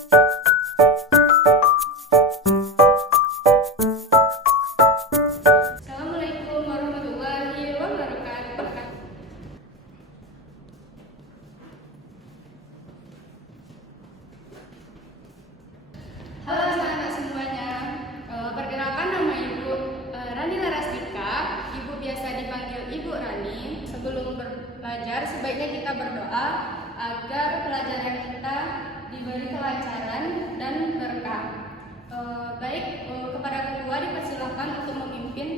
Assalamualaikum warahmatullahi wabarakatuh. Halo anak-anak semuanya. Perkenalkan nama Ibu Rani Larastika. Ibu biasa dipanggil Ibu Rani. Sebelum belajar sebaiknya kita berdoa agar pelajaran kita diberi kelancaran dan berkah. Kepada ketua dipersilakan untuk memimpin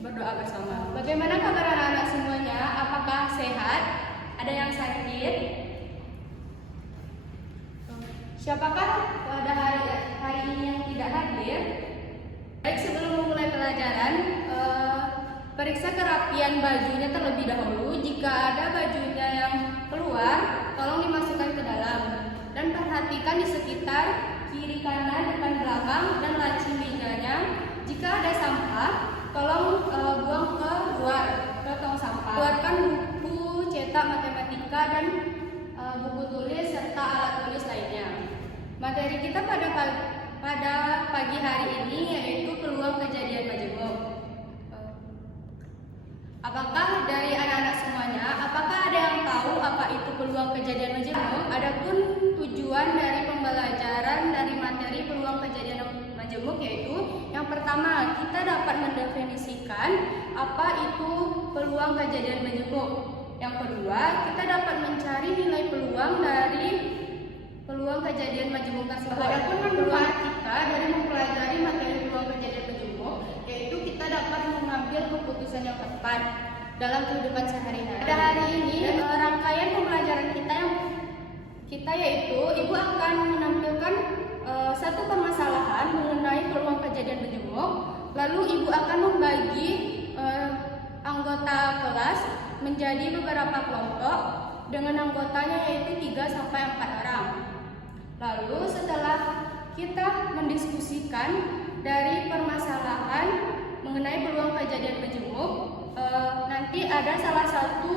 berdoa bersama. Bagaimana kabar anak-anak semuanya? Apakah sehat? Ada yang sakit? Siapakah pada hari ini yang tidak hadir? Baik, sebelum memulai pelajaran, periksa kerapian bajunya terlebih dahulu. Jika ada bajunya yang keluar, tolong dimasukkan ke dalam. Dan perhatikan di sekitar kiri kanan, depan belakang, dan laci mejanya. Jika ada sampah, tolong buang ke luar, ke tong sampah. Keluarkan buku cetak matematika dan buku tulis serta alat tulis lainnya. Materi kita pada pagi hari ini yaitu peluang kejadian majemuk. Apakah dari anak-anak semuanya, apakah ada yang tahu apa itu peluang kejadian majemuk? Adapun tujuan dari pembelajaran dari materi peluang kejadian majemuk yaitu yang pertama, kita dapat mendefinisikan apa itu peluang kejadian majemuk. Yang kedua, kita dapat mencari nilai peluang dari peluang kejadian majemuk tersebut. Adapun manfaat kita dari mempelajari materi peluang kejadian majemuk yaitu kita dapat mengambil keputusan yang tepat dalam kehidupan sehari-hari. Pada hari ini rangkaian pembelajaran kita yaitu Ibu akan menampilkan satu permasalahan mengenai peluang kejadian majemuk. Lalu Ibu akan membagi anggota kelas menjadi beberapa kelompok dengan anggotanya yaitu 3 sampai 4 orang. Lalu setelah kita mendiskusikan dari permasalahan mengenai peluang kejadian majemuk, nanti ada salah satu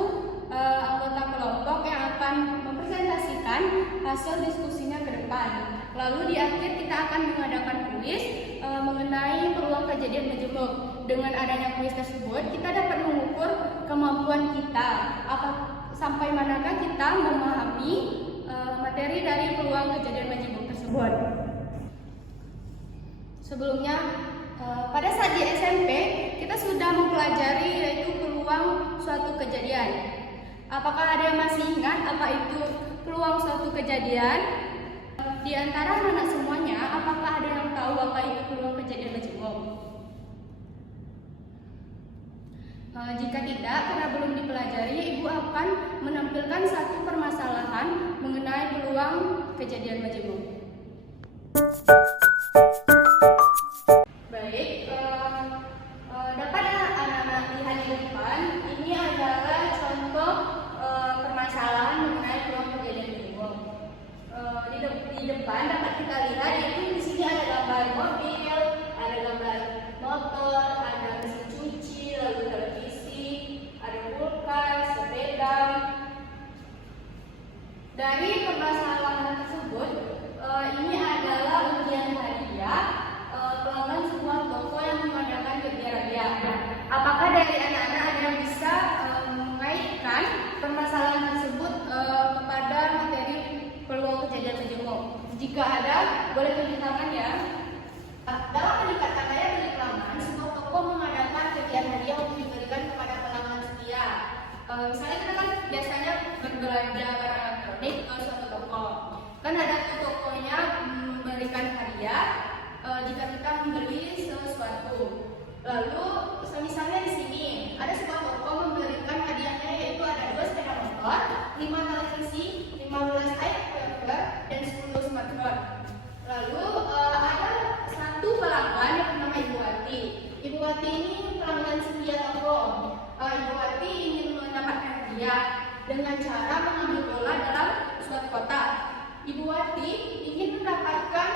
anggota kelompok yang akan mempresentasikan hasil diskusinya ke depan. Lalu di akhir kita akan mengadakan kuis mengenai peluang kejadian majemuk. Dengan adanya kuis tersebut, kita dapat mengukur kemampuan kita, sampai manakah kita memahami materi dari peluang kejadian majemuk tersebut. Sebelumnya, pada saat di SMP, kita sudah mempelajari yaitu peluang suatu kejadian. Apakah ada yang masih ingat apa itu peluang suatu kejadian? Di antara anak semuanya, apakah ada yang tahu apa itu peluang kejadian majemuk? Jika tidak, karena belum dipelajari, Ibu akan menampilkan satu permasalahan mengenai peluang kejadian majemuk. Baik, dapat anak-anak lihat di depan, ini adalah contoh permasalahan mengenai peluang kejadian majemuk. Di depan dapat kita lihat, yaitu di sini ada gambar mobil, ada gambar motor, ada mesin cuci, lalu televisi, ada kulkas, sepeda. Dari permasalahan tersebut, ini adalah undian hadiah pelanggan sebuah toko yang mengadakan kegiatan hadiah. Apakah dari anak-anak ada yang bisa mengaitkan permasalahan tersebut kepada materi peluang kejadian majemuk? Jika ada, boleh tunjuk tangan ya. Dalam meningkatkan daya beli pelanggan, sebuah toko mengadakan kegiatan hadiah untuk diberikan kepada pelanggan setia. Misalnya kita kan biasanya berbelanja barang elektronik ke suatu toko. Kan ada tokonya memberikan hadiah jika kita membeli sesuatu. Lalu misalnya di sini ada sebuah toko memberikan hadiahnya yaitu ada 2 sepeda motor, 5 televisi, 15 iPad dan 10 smartphone. Lalu ada satu pelanggan yang bernama Ibu Wati. Ibu Wati ini pelanggan setia toko. Ibu Wati ingin mendapatkan hadiah dengan cara mengambil bola dalam suatu kotak. Ibu Wati ingin mendapatkan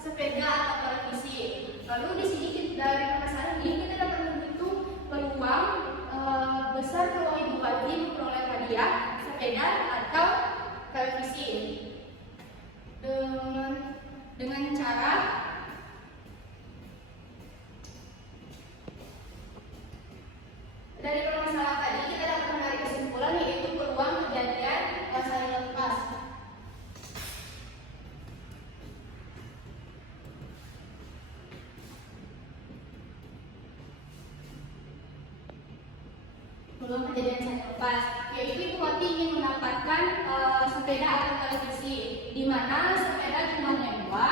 sepeda atau televisi. Lalu di sini dari permasalahan ini kita dapat menghitung peluang besar kalau Ibu Wati memperoleh hadiah sepeda atau televisi. dengan cara dari permasalahan tadi kita dapat menarik kesimpulan, yaitu peluang kejadian saling lepas. Peluang kejadian saling lepas, yaitu Ibu Wati ingin mendapatkan sepeda atau televisi, di mana sepeda jumlahnya dua,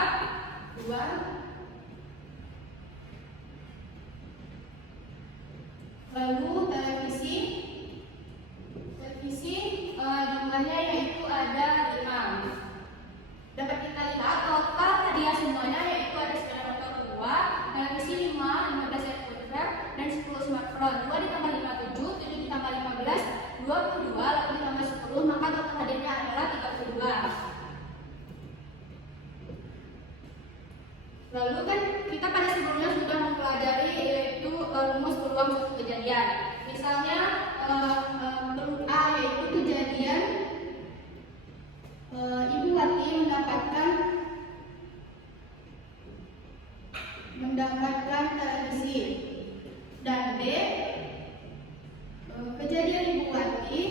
lalu televisi jumlahnya yaitu ada 5. Dapat kita lihat total hadiah semuanya yaitu ada sepeda motor 2, televisi 5, 15 aircraft, dan 10 smartphone. 2 ditambah 5 7, 7 ditambah 15 22, lalu ditambah 10, maka total hadiahnya adalah 32. Lalu kan kita pada sebelumnya sudah mempelajari yaitu rumus peluang suatu kejadian. Misalnya A yaitu kejadian Ibu Wati mendapatkan televisi, dan B kejadian Ibu Wati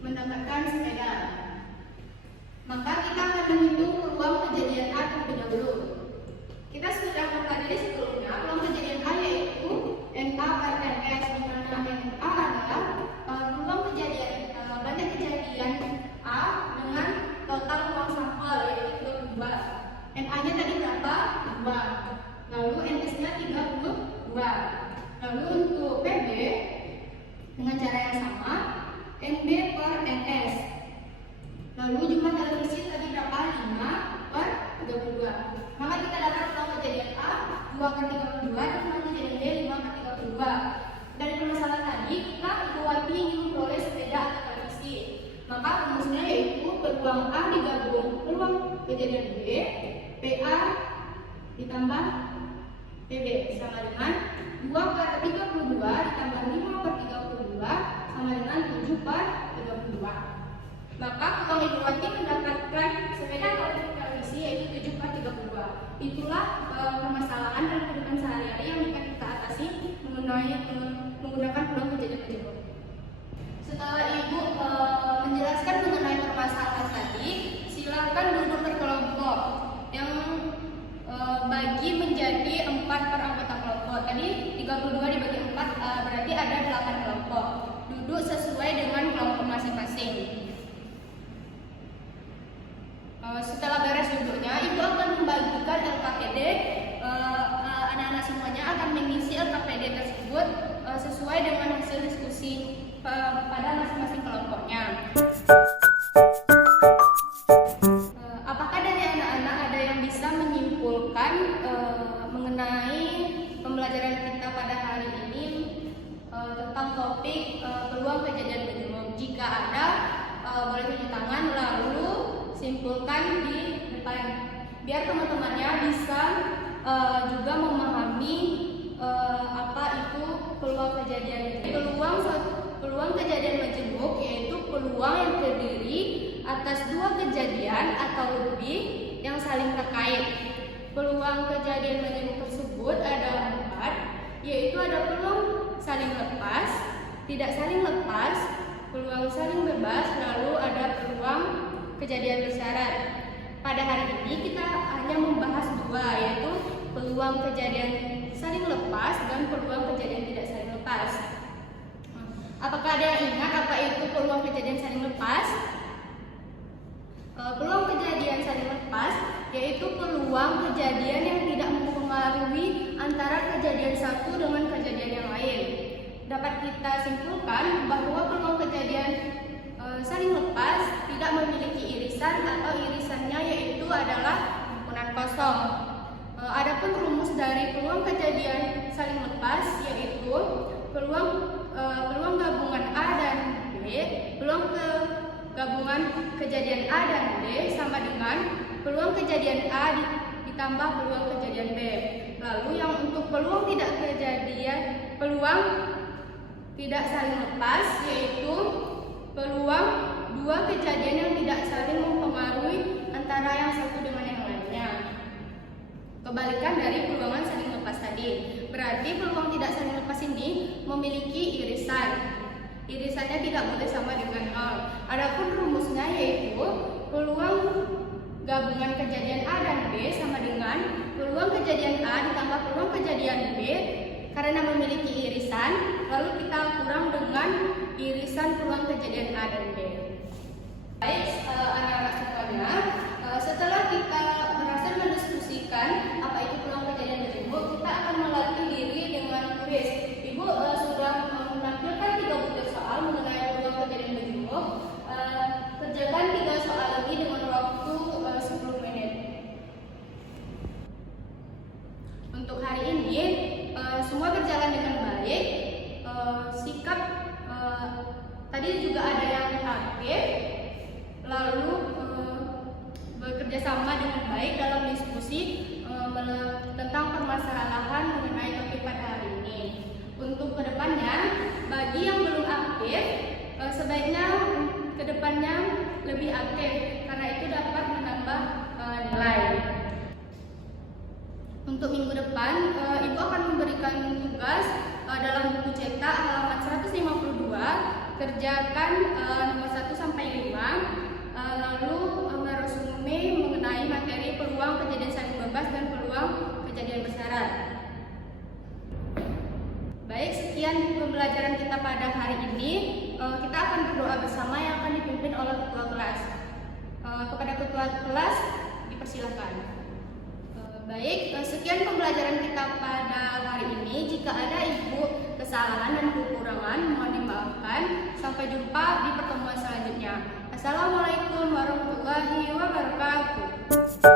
mendapatkan sepeda. Maka kita akan menghitung peluang kejadian A terlebih dahulu. Kita sudah mempelajari sebelumnya peluang kejadian A yaitu NA per NS, di mana NA adalah peluang kejadian banyak kejadian A dengan total peluang sampel yaitu 22. NA-nya tadi berapa? 2. Lalu NS-nya 32. Lalu untuk PB dengan cara yang sama, NB per NS. Lalu jumlah televisi tadi berapa? 5 per 32. Maka kita dapat peluang kejadian A 2 per 32 dan peluang kejadian B 5 per 32. Dari permasalahan tadi kita Ibu Wati ingin memperoleh sepeda atau televisi. Maka rumusnya yaitu peluang A digabung peluang kejadian B, PA ditambah PB sama dengan 2 per 32 ditambah 5 per 32 sama dengan 7 per 32. Maka peluang Ibu Wati mendapatkan sepeda atau televisi yaitu 7 per 32. Itulah permasalahan dalam kehidupan sehari-hari yang akan kita atasi menggunakan peluang kejadian tersebut. Setelah Ibu menjelaskan mengenai permasalahan tadi, silakan duduk berkelompok yang bagi menjadi 4 per anggota kelompok. Tadi 32 dibagi 4 berarti ada 8 kelompok. Duduk sesuai dengan kelompok masing-masing. Setelah beres duduknya, Ibu akan membagikan LKPD. Anak-anak semuanya akan mengisi LKPD tersebut sesuai dengan hasil diskusi pada masing-masing kelompoknya. Apakah dari anak-anak ada yang bisa menyimpulkan mengenai pembelajaran kita pada hari ini tentang topik peluang kejadian menjemuk? Jika ada, boleh tunjuk tangan lalu simpulkan di depan, biar teman-temannya bisa juga memahami apa itu peluang kejadian. Peluang kejadian menjemuk yaitu peluang yang terdiri atas 2 kejadian atau lebih yang saling terkait. Peluang kejadian menjemuk tersebut ada 4, yaitu ada peluang saling lepas, tidak saling lepas, peluang saling bebas, lalu ada peluang kejadian bersyarat. Pada hari ini kita hanya membahas 2, yaitu peluang kejadian saling lepas dan peluang kejadian tidak saling lepas. Apakah ada yang ingat apa itu peluang kejadian saling lepas? Peluang kejadian saling lepas yaitu peluang kejadian yang tidak mempengaruhi antara kejadian satu dengan kejadian yang lain. Dapat kita simpulkan bahwa peluang kejadian saling lepas tidak memiliki irisan atau irisannya yaitu adalah himpunan kosong. Adapun rumus dari peluang kejadian saling lepas yaitu peluang gabungan A dan B, peluang gabungan kejadian A dan B sama dengan peluang kejadian A ditambah peluang kejadian B. Lalu yang untuk peluang tidak saling lepas yaitu peluang 2 kejadian yang tidak saling mempengaruhi antara yang satu dengan yang lainnya. kebalikan dari peluangan saling lepas tadi. Berarti peluang tidak saling lepas ini memiliki irisan. Irisannya tidak boleh sama dengan 0. Adapun rumusnya yaitu peluang gabungan kejadian A dan B sama dengan peluang kejadian A ditambah peluang kejadian B karena memiliki irisan, lalu kita kurang dengan irisan peluang kejadian A dan B. Baik, anak-anak semuanya, setelah kita berhasil mendiskusikan apa itu peluang kejadian majemuk, kita akan melatih diri dengan kuis. Ibu sudah menampilkan 3 butir soal mengenai peluang kejadian majemuk. Kerjakan 3 soal lagi dengan waktu 10 menit. Untuk hari ini semua berjalan dengan baik. Sikap tadi juga ada yang aktif, lalu bekerja sama dengan baik dalam diskusi tentang permasalahan mengenai topik pada hari ini. Untuk kedepannya, bagi yang belum aktif, sebaiknya kedepannya lebih aktif karena itu dapat menambah nilai. Untuk minggu depan, Ibu akan memberikan tugas dalam buku cetak halaman 152, kerjakan nomor 1 sampai 5, lalu meresume mengenai materi peluang kejadian saling bebas dan peluang kejadian bersyarat. Baik, sekian pembelajaran kita pada hari ini. Kita akan berdoa bersama yang akan dipimpin oleh ketua kelas. Kepada ketua kelas dipersilakan. Baik, sekian pembelajaran kita pada hari ini. Jika ada Ibu kesalahan dan kekurangan, mohon dimaafkan. Sampai jumpa di pertemuan selanjutnya. Assalamualaikum warahmatullahi wabarakatuh.